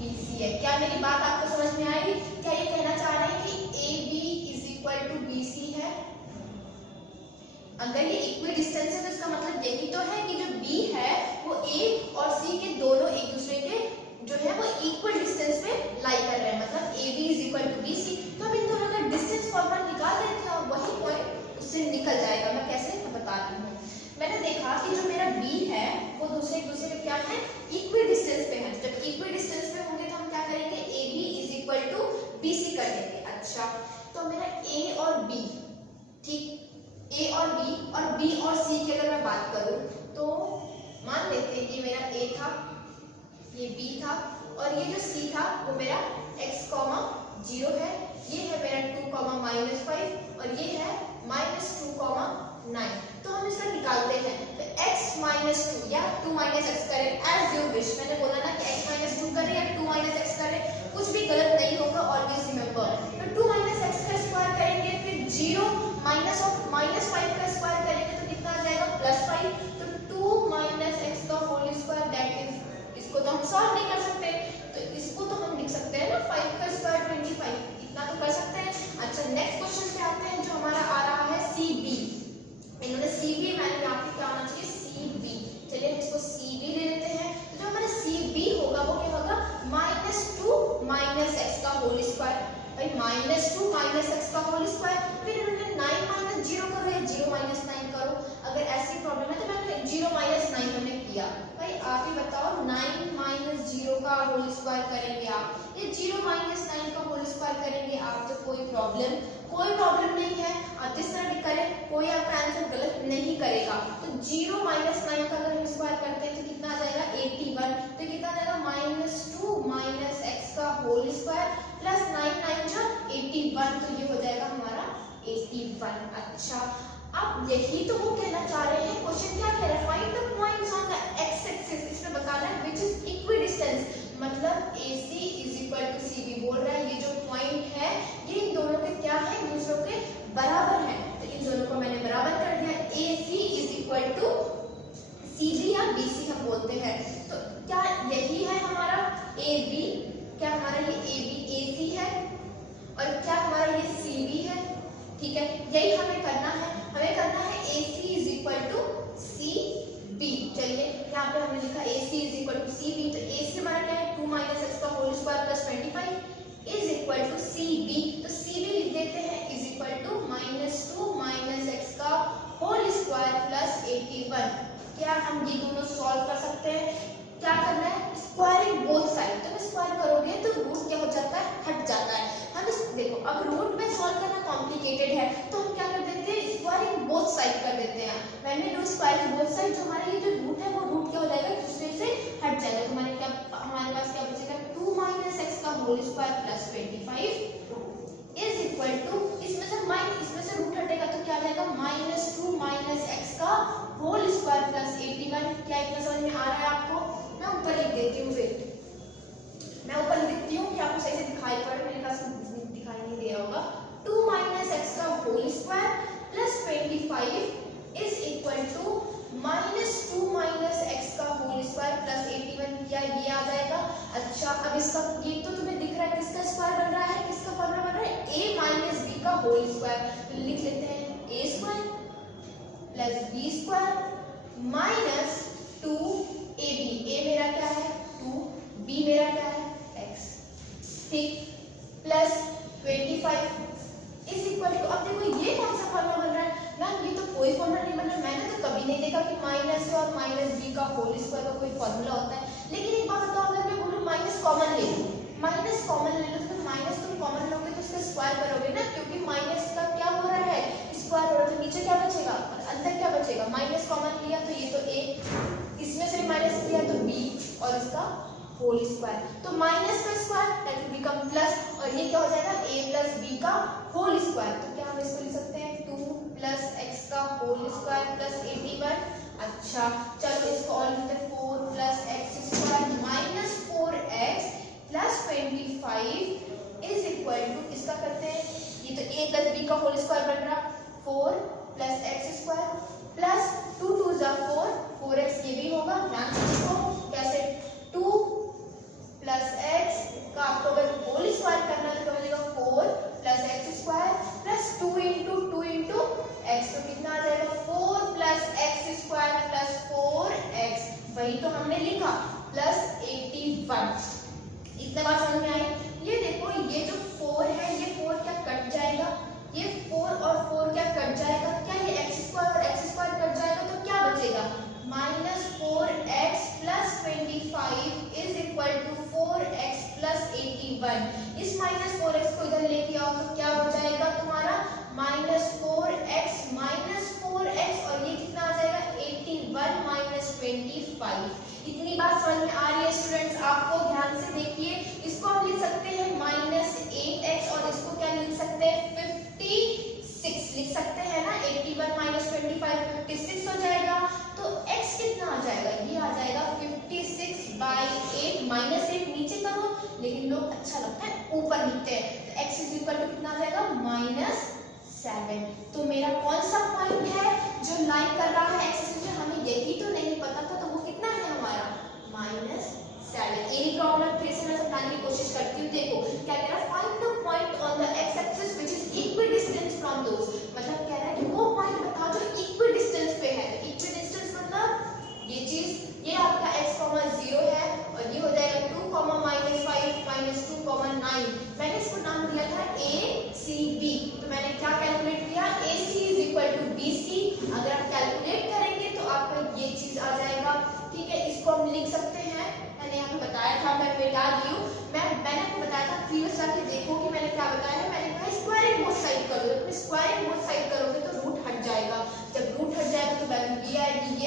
bc है। क्या मेरी बात आपको समझ में आई? क्या ये कहना चाह रहे हैं कि ab is equal to bc है? अगर ये इक्विडिस्टेंस है तो इसका मतलब यही तो है कि जो b है वो a और c के दोनों एक दूसरे के जो है वो इक्वल डिस्टेंस पे लाई कर रहे हैं। मतलब ab is equal to bc। तो हम इन दोनों का डिस्टेंस फॉर्मूला निकाल देते हैं और वही पॉइंट उससे निकल जाएगा। मैं कैसे, मैं बताती हूँ। मैंने देखा कि जो मेरा b है वो एक दूसरे के क्या है, इक्वल डिस्टेंस पे है। जब इक्वल डिस्टेंस पे होंगे तो हम क्या करेंगे, ab is equal to bc कर देंगे। अच्छा, तो मेरा a और b, ठीक, a और b और c की अगर मैं बात करूं तो मान लेते हैं ये मेरा a था, ये b था और ये जो c था वो मेरा x, 0 है, ये है मेरा 2, -5 और ये है -2, 9। तो हम इसका निकालते हैं। तो x -2 या 2 x करें एज यू विश। मैंने बोला ना कि x -2 करें या 2 x करें, कुछ भी गलत नहीं होगा, ऑलवेज रिमेंबर। तो 2 x का स्क्वायर करेंगे, फिर 0 -5 का स्क्वायर करेंगे तो कितना आ जाएगा, +5। तो 2 x का होल स्क्वायर दैट इज, इसको तो हम सॉल्व नहीं कर सकते, तो इसको तो हम लिख सकते हैं ना 5 का स्क्वायर 25, इतना तो कर सकते हैं। अच्छा, नेक्स्ट क्वेश्चन पे आते हैं जो हमारा आ रहा है CB। इन्होंने CB, मैंने यहाँ पे क्या होना चाहिए, CB। चलिए हम इसको CB ले लेते हैं। तो जो हमारा CB होगा वो क्या होगा, -2 x का होल स्क्वायर। भाई -2 x का होल स्क्वायर, फिर इन्होंने 9 -0 करो या 0 -9 करो। अगर ऐसी प्रॉब्लम है तो मैंने 0 -9 हमने किया। भाई आप ही बताओ, 9 -0 का होल स्क्वायर करेंगे आप, ये 0 -9 का होल स्क्वायर करेंगे आप, तो कोई प्रॉब्लम नहीं है। आप जिस तरह भी करें कोई आपका आंसर गलत नहीं करेगा। तो 0 -9 का अगर हम स्क्वायर करते हैं तो कितना आ जाएगा, 81। तो कितना आ जाएगा, -2 x का होल स्क्वायर प्लस 9 9 जा 81। तो ये हो जाएगा हमारा 81। अच्छा, अब यही तो वो कहना चाह रहे हैं। क्वेश्चन क्या कह रहा है, find the points on the x axis. इसमें बताना है व्हिच इज इक्विडिस्टेंस, मतलब AC is equal to CB। बोल रहा है ये जो पॉइंट है ये इन दोनों के क्या है, दूसरों के बराबर है। तो इन दोनों को मैंने बराबर कर दिया, AC is equal to CB या BC हम बोलते हैं। तो क्या यही है हमारा AB, क्या हमारा ये AB AC है और क्या हमारा ये CB है। ठीक है, यही हमें करना है। हमें करना है AC is equal to CB। चलिए यहाँ पे हमने लिखा AC is equal to CB। तो AC हमारा क्या है, 2 x का whole square plus 25 is equal to CB। तो CB लिख देते हैं इज इक्वल टू -2 x का होल स्क्वायर प्लस 81। क्या हम ये दोनों सॉल्व कर सकते हैं? क्या करना है, स्क्वायरिंग बोथ साइड। जब स्क्वायर करोगे तो रूट क्या हो जाता है, हट जाता है। हम देखो, अब रूट में सॉल्व करना कॉम्प्लिकेटेड है तो हम क्या कर देते हैं, स्क्वायरिंग बोथ साइड कर देते हैं। When we do squaring both side, जो हमारा ये जो रूट है वो रूट क्या हो जाएगा, दूसरे से हट जाएगा। तो हमारे पास क्या बचेगा, 2 x का whole square plus 25 is equal to, इसमें से रूट हटेगा तो क्या आ जाएगा, -2 x का होल स्क्वायर प्लस 81 क्या इतना समझ में आ रहा है आपको? मैं ऊपर लिख देती हूँ, वेट मैं ऊपर लिखती हूँ कि आपको सही से दिखाई पड़े, मेरे पास दिखाई नहीं दे रहा होगा। 2 माइनस एक्स का whole square plus 25 is equal to minus 2 minus x का होल स्क्वायर प्लस 81, क्या ये आ जाएगा? अच्छा, अब इसका ये तो तुम्हें दिख रहा है किसका स्क्वायर बन रहा है, किसका फॉर्मूला बन रहा है? a माइनस b का होल स्क्वायर। तो लिख लेते हैं a square plus b square minus 2ab, a मेरा क्या है 2, b मेरा क्या है x, ठीक, प्लस 25 इज इक्वल टू, अब देखो ये कौन सा फॉर्मूला बन रहा है मैम? ये तो कोई फॉर्मूला नहीं बन रहा, मैंने तो कभी नहीं देखा कि माइनस ए और माइनस बी का होल स्क्वायर का कोई फॉर्मूला होता है। लेकिन एक बात बताओ, अगर मैं बोलूं माइनस कॉमन ले लो, माइनस कॉमन ले लो, तो माइनस तुम कॉमन लोगे तो इसका स्क्वायर करोगे ना, क्योंकि माइनस का क्या हो रहा है स्क्वायर हो रहा है, तो नीचे क्या बचेगा और अंदर क्या बचेगा? माइनस कॉमन लिया तो ये तो a, इसमें से माइनस लिया तो b और इसका होल स्क्वायर, तो माइनस का square that will become plus, और ये क्या हो जाएगा a प्लस b का होल स्क्वायर। तो क्या हम इसको लिख सकते हैं 2 प्लस x का होल स्क्वायर प्लस 81। अच्छा चलो इसको और लिखते हैं 4 plus x square minus 4x plus 25 is equal to, इसका करते हैं, ये तो a प्लस b का होल स्क्वायर बन रहा 4 प्लस एक्स स्क्वायर प्लस 2 2 जा 4, 4x ये भी होगा, ध्यान से देखो कैसे 2 प्लस एक्स का आपको अगर होल स्क्वायर करना है तो क्या मिलेगा 4 plus x square plus 2 into x, तो कितना आ जाएगा 4 plus x square plus 4x, वही तो हमने लिखा प्लस 81। इतने बात समझ में आई? ये देखो ये जो 4 है ये 4 क्या कट जाएगा, ये 4 और 4 क्या कट जाएगा, क्या ये एक्स स्क्वायर और एक्स स्क्वायर कट जाएगा तो क्या बचेगा minus 4x plus 25 is equal to 4x plus 81। इस माइनस 4x को इधर लेके आओ तो क्या हो जाएगा तुम्हारा माइनस 4x और ये कितना आ जाएगा 81 माइनस 25। इतनी बात समझ में आ रही है स्टूडेंट्स आपको? ध्यान से देखिए, इसको हम लिख सकते हैं माइनस 8x और इसको क्या लिख सकते हैं 56 लिख सकते हैं ना, 81 माइनस 25 56 हो जाएगा। तो x कितना आ जाएगा, ये आ जाएगा 56/8 माइनस 8 नीचे करो, लेकिन लोग अच्छा लगता है ऊपर लिखते हैं, तो x इज इक्वल टू कितना आ जाएगा -7। तो मेरा कौन सा पॉइंट है जो लाइन कर रहा है x एक्सिस में, हमें यही तो नहीं पता था, तो वो कितना है हमारा -7। ये प्रॉब्लम फिर से मैं समझाने की कोशिश करती हूँ। देखो क्या कह रहा है, find the point on the x axis which is equidistant from those, मतलब कह रहा है कि वो पॉइंट बताओ जो इक्विडिस्टेंस पे है। इक्विडिस्टेंस मतलब ये चीज, ये आपका x 0 है और ये हो जाएगा 2 -5 -2 9। मैंने इसको नाम दिया था ACB, तो मैंने क्या कैलकुलेट किया AC is equal to BC। अगर आप कैलकुलेट करेंगे तो आपका ये चीज आ जाएगा, ठीक है। इसको हम लिख सकते हैं, मैंने यहाँ पे बताया था, मैं मिटा दी हूँ, मैंने आपको बताया था प्रीवियस जाके देखो कि मैंने क्या बताया है। मैंने कहा स्क्वायरिंग बोथ साइड करो, तो स्क्वायरिंग बोथ साइड करोगे तो रूट हट जाएगा, जब रूट हट जाएगा तो वैल्यू ये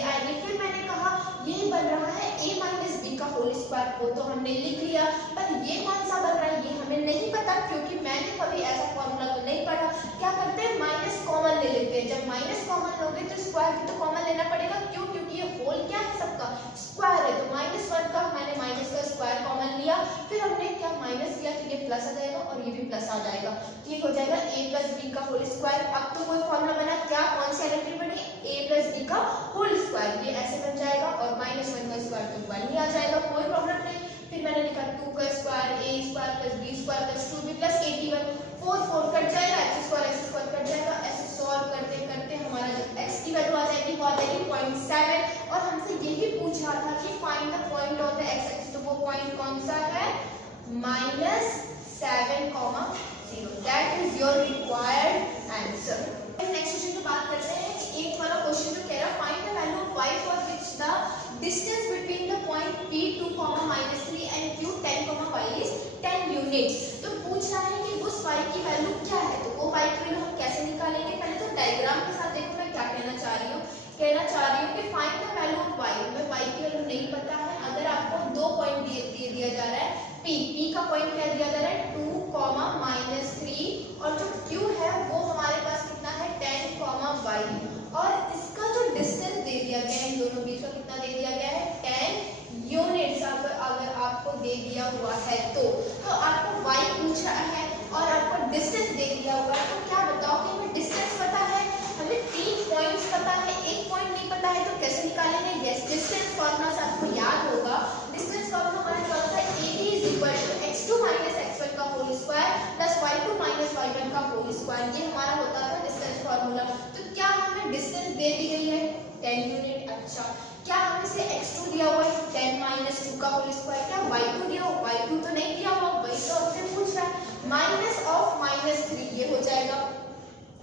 आएगी। फिर मैंने कहा ये बन रहा है a माइनस b का होल स्क्वायर, वो तो हमने लिख लिया, पर ये कौन सा बन रहा है ये हमें नहीं पता, क्योंकि मैंने कभी ऐसा फॉर्मूला तो नहीं पढ़ा। क्या करते हैं माइनस कॉमन ले लेते हैं, जब माइनस कॉमन लोगे तो स्क्वायर भी तो कॉमन लेना पड़ेगा, क्यों? क्योंकि ये होल क्या है सबका स्क्वायर है, तो -1 का मैंने माइनस का स्क्वायर कॉमन लिया, फिर हमने क्या माइनस किया तो ये प्लस आ जाएगा और ये भी प्लस आ जाएगा, तो ये हो जाएगा a प्लस b का होल स्क्वायर। अब तो कोई फॉर्मूला बना, क्या कौन सी आइडेंटिटी बनी a प्लस b का होल स्क्वायर, ये ऐसे बन जाएगा और -1 का स्क्वायर तो 1 ही आ जाएगा, कोई प्रॉब्लम नहीं। फिर मैंने लिखा 2 का square a square plus b square plus 2b plus 81, 4 cut जाएगा, x स्क्वायर कट जाएगा, ऐसे सॉल्व करते करते हमारा जो x की वैल्यू आ जाएगी वो आ जाएगी 0.7। और हमसे यही पूछ रहा था कि find the point on the x axis, तो वो पॉइंट कौन सा है -7, 0, that is your required answer. Next question की बात करते हैं कि एक वाला क्वेश्चन जो कह रहा है find the value of y for which the distance between the point p2, -3 and q10, y is 10 units. तो पूछ रहा है कि उस y की वैल्यू क्या है, तो वो y की वैल्यू हम कैसे निकालेंगे? पहले तो डायग्राम के साथ देखो मैं क्या कहना चाह रही हूँ कि find the value of y, हमें y की वैल्यू नहीं पता है। अगर आपको दो पॉइंट दिया जा रहा है, p का पॉइंट क्या दिया जा रहा है 2, -3 और जो q है वो हमारे पास कितना है 10, y, और इसका जो डिस्टेंस दे दिया गया है इन दोनों बीच का कितना दे दिया दे दिया हुआ है तो आपको y पूछ रहा है और आपको डिस्टेंस दे दिया हुआ है, तो क्या बताओ कि हमें डिस्टेंस पता है, हमें 3 पॉइंट्स पता है, एक पॉइंट नहीं पता है, तो कैसे निकालेंगे? यस, डिस्टेंस फॉर्मूला से आपको याद होगा, डिस्टेंस फॉर्मूला हमारा क्या होता है, AB = x2 - x1 का whole square plus y2 - y1 का होल स्क्वायर, ये हमारा होता था डिस्टेंस फॉर्मूला। तो क्या हमें डिस्टेंस दे दी गई है 10 यूनिट? अच्छा, क्या हमें से x2 दिया हुआ है 10 - 2 का होल स्क्वायर, क्या y2 दिया हुआ? y2 तो नहीं दिया हुआ, वही तो हमसे पूछ रहा है। माइनस ऑफ -3 ये हो जाएगा,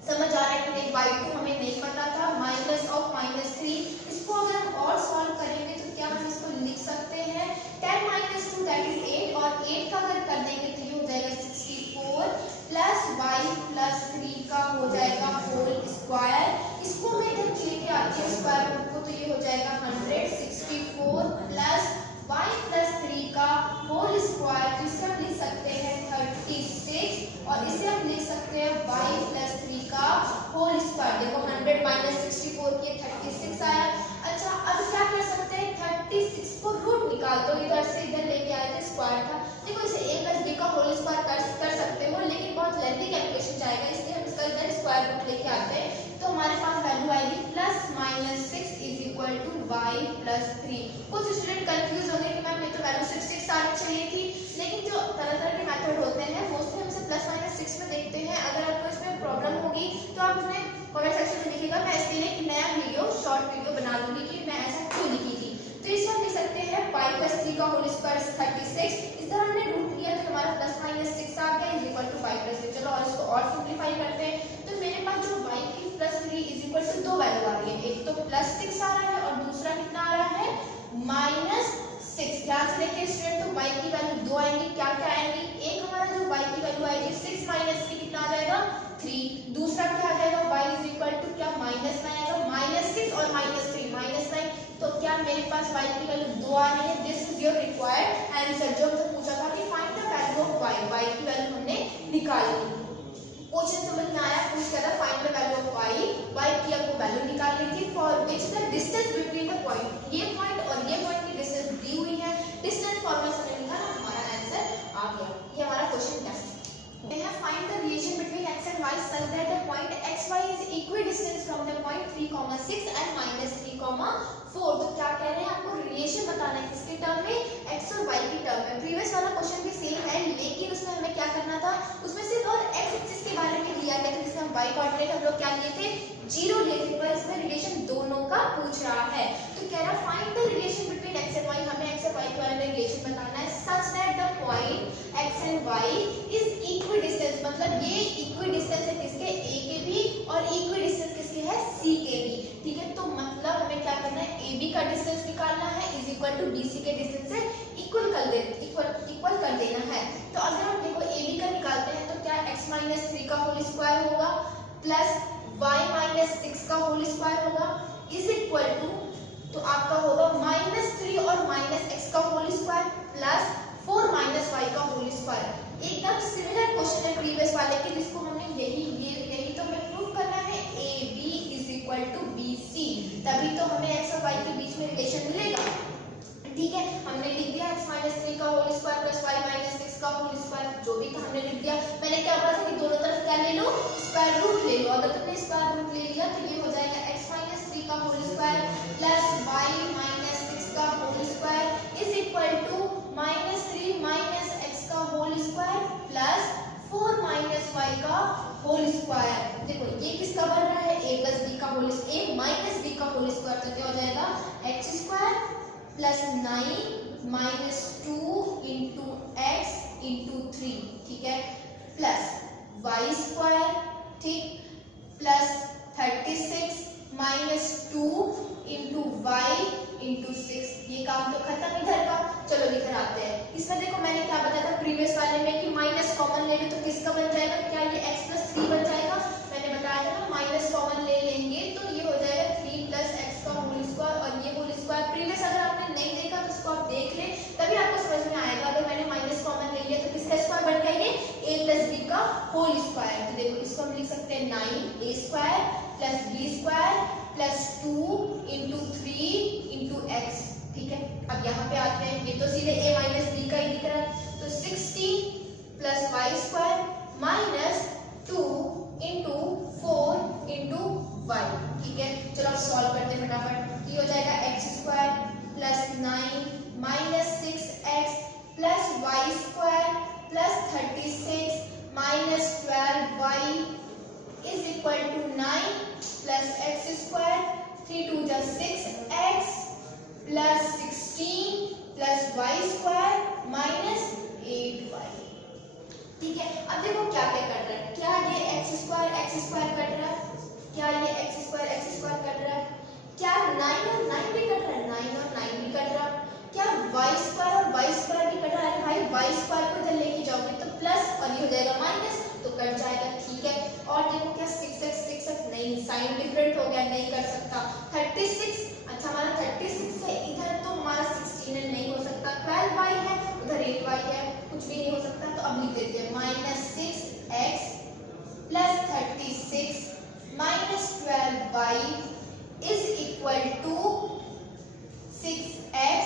समझ आ रहा है कि नहीं? y2 हमें नहीं पता था, माइनस ऑफ -3, इसको अगर हम और सॉल्व करेंगे तो क्या हम इसको लिख सकते हैं 10 - 2 दैट इज 8, और 8 का अगर कर देंगे तो ये हो जाएगा 64 प्लस y प्लस 3 का हो जाएगा होल स्क्वायर, इसको मैं इधर लेके आती हूँ स्क्वायर रूट को, तो ये हो जाएगा 164 प्लस y प्लस 3 का होल स्क्वायर, जिसे हम लिख सकते हैं 36, और इसे हम लिख सकते हैं y प्लस 3 का होल स्क्वायर। देखो 100 - 64 के 36 आया। अच्छा, अब क्या कर सकते हैं, 36 को रूट निकाल दो, इधर से इधर लेके आए थे स्क्वायर था, देखो इसे a प्लस b का होल स्क्वायर कर सकते हो, लेकिन बहुत लेंथी कैलकुलेशन जाएगा, इसलिए हम इसका इधर स्क्वायर रूट लेके आते हैं, तो हमारे पास वैल्यू आएगी +-6 = y प्लस 3। कुछ स्टूडेंट कंफ्यूज होंगे कि मैम ये तो वैल्यू 66 आनी चाहिए थी, लेकिन जो तरह-तरह के मेथड होते हैं मोस्टली हम इसे +-6 में देखते हैं। अगर आपको इसमें प्रॉब्लम होगी तो आप हमें कमेंट सेक्शन में लिखिएगा, मैं इसके लिए एक नया वीडियो शॉर्ट वीडियो बना दूंगी कि मैं ऐसा क्यों लिखी थी। तो इसे हम लिख सकते हैं y प्लस 3 का होल स्क्वायर 36, इस तरह हमने रूट लिया तो हमारा +-6 आ गया = y प्लस 3। चलो और इसको और सिंपलीफाई करते हैं, तो मेरे पास जो y की प्लस 3 दो वैल्यू आ रही है, एक तो +6 आ रहा है और दूसरा कितना आ रहा है -6। ध्यान से देखिए स्टूडेंट, तो y की वैल्यू 2 आएंगी, क्या क्या आएंगी, एक हमारा जो y की वैल्यू आएगी 6 - 3 कितना आ जाएगा 3, दूसरा क्या आ जाएगा y क्या माइनस में आएगा, -6 और -3 -9, तो क्या मेरे पास y की वैल्यू 2 आ रही है। This is your required answer, जो हमसे पूछा था कि find the value of y की वैल्यू हमने निकाल ली। क्वेश्चन समझ में आया, पूछ कर find the value of y की आपको वैल्यू निकालनी थी, for which the distance between the point, ये पॉइंट और ये पॉइंट की डिस्टेंस दी हुई है, डिस्टेंस फॉर्मूला से निकाला, हमारा आंसर आ गया। ये हमारा क्वेश्चन था। We have find the relation between x and y such that the point xy is equidistant from the point 3, 6 and -3, 4। तो क्या कह रहे हैं, आपको रिलेशन बताना है किसके टर्म में, x और y की टर्म में। प्रीवियस वाला क्वेश्चन भी सेम है, लेकिन उसमें हमें क्या करना था, उसमें सिर्फ और x एक्सिस के बारे में लिया गया था, जिसमें हम y कोऑर्डिनेट हम लोग क्या लिए थे 0 लिए थे, पर इसमें रिलेशन दोनों का पूछ रहा है। तो कह रहा find the relation between x and y, हमें x और y के बारे में रिलेशन बताना है, such that the point x and y is equidistance, मतलब ये इक्विडिस्टेंस है किसके, a के भी, और इक्विडिस्टेंस किसके है, c के भी। ठीक है, तो मतलब हमें क्या करना है, ab का डिस्टेंस निकालना है = bc के डिस्टेंस से इक्वल कर देना है। तो अगर हम देखो ab का निकालते हैं तो क्या x - 3 का होल स्क्वायर होगा प्लस y - 6 का होल स्क्वायर होगा = तो आपका होगा -3 और -x का होल स्क्वायर प्लस 4 - y का होल स्क्वायर। एकदम सिमिलर क्वेश्चन है प्रीवियस वाले के, जिसको हमने यही तो हमें प्रूव करना है, AB = BC, तभी तो हमें x और y के बीच में रिलेशन मिलेगा। ठीक है, हमने लिख दिया x - 3 का होल स्क्वायर प्लस y - 6 का होल स्क्वायर, जो भी था हमने लिख दिया। मैंने क्या बोला था कि दोनों तरफ क्या ले लो, स्क्वायर रूट ले लो। अगर तुमने स्क्वायर रूट ले लिया तो ये हो जाएगा x - 3 का होल स्क्वायर प्लस y - 6 का होल स्क्वायर -3 - x का होल स्क्वायर प्लस 4 - y का होल स्क्वायर। देखो ये किसका बन रहा है, a प्लस b का होल, a माइनस b का होल स्क्वायर, तो क्या हो जाएगा x square plus 9 - 2 into x into 3, ठीक है, प्लस y स्क्वायर, ठीक, प्लस 36 - 2 इंटू y इंटू 6। ये काम तो खत्म इधर का। चलो इधर आते हैं, इसमें देखो मैंने क्या बताया था प्रीवियस वाले में कि माइनस कॉमन ले लो तो किसका बन जाएगा, क्या ये x प्लस 3 बन जाएगा। मैंने बताया था ना माइनस कॉमन ले लेंगे तो ये हो जाएगा 3 प्लस x का होल स्क्वायर, और ये होल स्क्वायर प्रीवियस अगर आपने नहीं देखा तो उसको आप देख ले, तभी आपको समझ में आएगा। अगर मैंने माइनस कॉमन ले लिया तो किसका स्क्वायर बन गया, ये a प्लस b का होल स्क्वायर। तो देखो इसको हम लिख सकते हैं 9a square plus b square plus 2 into 3 into x। ठीक है, अब यहाँ पे आते हैं, ये तो सीधे a माइनस b का ही plus Y square minus 2 into 4 into Y. ठीक है, चलो अब सॉल्व करते हैं फटाफट। ये हो जाएगा x square plus 9 minus 6x plus Y square plus 36 minus 12y is equal to 9 plus x square 3 2 जा 6x plus 16 plus Y square minus 8y। ठीक है, अब देखो क्या क्या कट रहा है। क्या ये एक्स स्क्वायर कट रहा है? क्या ये एक्स स्क्वायर कट रहा है? क्या 9 और 9 भी कट रहा है? 9 और 9 भी कट रहा है। क्या वाई स्क्वायर और वाई स्क्वायर भी कट रहा है? भाई वाई स्क्वायर को इधर लेके जाओगे तो प्लस और ये हो जाएगा माइनस, तो कट जाएगा। ठीक है, और देखो क्या 6x नहीं, साइन डिफरेंट हो गया, नहीं कर सकता। 36, अच्छा हमारा 36 है, इधर तो हमारा 16 नहीं हो सकता। 12y है, उधर 8y है, कुछ भी नहीं हो सकता। तो अब लिख देते हैं minus 6x plus 36 minus 12y is equal to 6x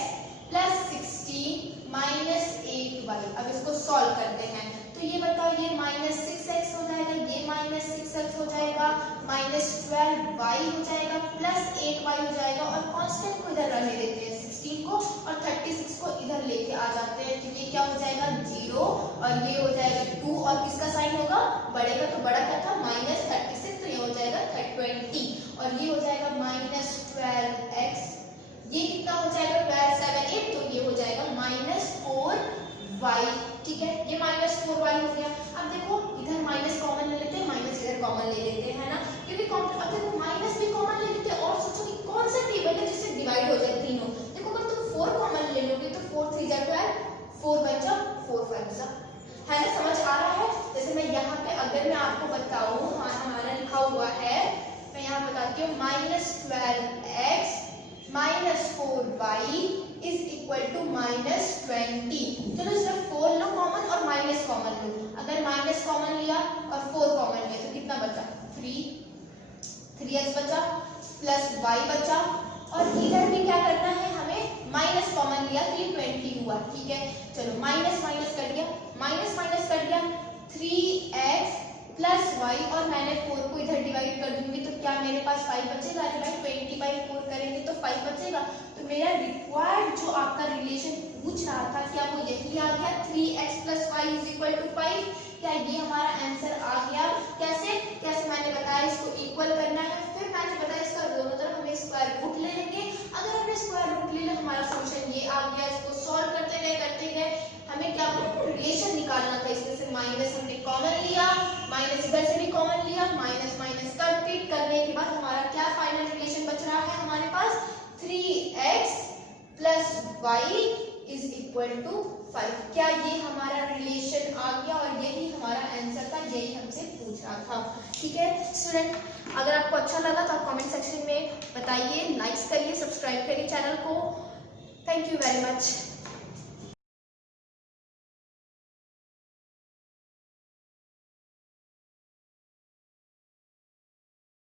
plus 16 minus 8y। अब इसको सॉल्व करते हैं, तो ये बताओ, ये माइनस 6x हो जाएगा, ये माइनस 6x हो जाएगा, माइनस 12y हो जाएगा, प्लस 8y हो जाएगा, और कांस्टेंट को इधर रहने देते हैं 16 को, और 36 को इधर लेके आ जाते हैं। तो ये क्या हो जाएगा 0, और ये हो जाएगा 2, और किसका साइन होगा? बड़े का। तो बड़ा क्या था? माइनस 36, तो ये हो जाएगा 20, और ये हो जाएगा माइनस 12x। ये कितना हो जाएगा? 12 7 8, तो ये हो जाएगा माइनस 4y। ठीक है, ये माइनस 4y हो गया। अब देखो इधर माइनस कॉमन ले लेते हैं, माइनस इधर कॉमन ले लेते हैं, है ना, क्योंकि अब देखो माइनस भी कॉमन ले लेते हैं, और सोचो कि कौन सा टेबल है जिससे डिवाइड हो जाए तीनों। देखो अगर तुम 4 कॉमन ले लोगे तो 4 3 जा 12, 4 बचा 4 5 जा, है ना, समझ आ रहा है? जैसे मैं यहाँ पे अगर मैं आपको बताऊं, हमारा लिखा हुआ है, मैं यहाँ बताती हूँ minus 12x minus 4y is equal to minus 20। चलो इसमें 4 लो कॉमन और माइनस कॉमन लो। अगर माइनस कॉमन लिया और 4 कॉमन लिया तो कितना बचा? 3x बचा प्लस y बचा, और इधर भी क्या करना है हमें? माइनस कॉमन लिया तो ये 20 हुआ। ठीक है, चलो माइनस माइनस कट गया, माइनस माइनस कट गया, 3x प्लस y, और मैंने 4 को इधर डिवाइड कर दूंगी तो क्या मेरे पास 5 बचेगा? अरे भाई 20/4 करेंगे तो 5 बचेगा। तो मेरा रिक्वायर्ड जो आपका रिलेशन पूछ रहा था, क्या वो यही आ गया? 3x plus y is equal to 5। क्या ये हमारा आंसर आ गया? कैसे कैसे मैंने बताया, इसको इक्वल करना है, फिर मैंने बताया इसका दोनों तरफ हमें स्क्वायर रूट ले लेंगे। अगर हमने स्क्वायर रूट ले लिया, हमारा सॉल्यूशन ये आ गया। इसको सॉल्व करते गए हमें क्या रिलेशन निकालना था। इसमें से माइनस हमने कॉमन लिया, माइनस इधर से भी कॉमन लिया, माइनस माइनस कंप्लीट करने के बाद हमारा क्या फाइनल रिलेशन बच रहा है हमारे पास? 3x plus y is equal to 5। क्या ये हमारा रिलेशन आ गया? और यही हमारा आंसर था, यही हमसे पूछ रहा था। ठीक है स्टूडेंट, अगर आपको अच्छा लगा तो आप कमेंट सेक्शन में बताइए, लाइक करिए, सब्सक्राइब करिए चैनल को। Thank you very much.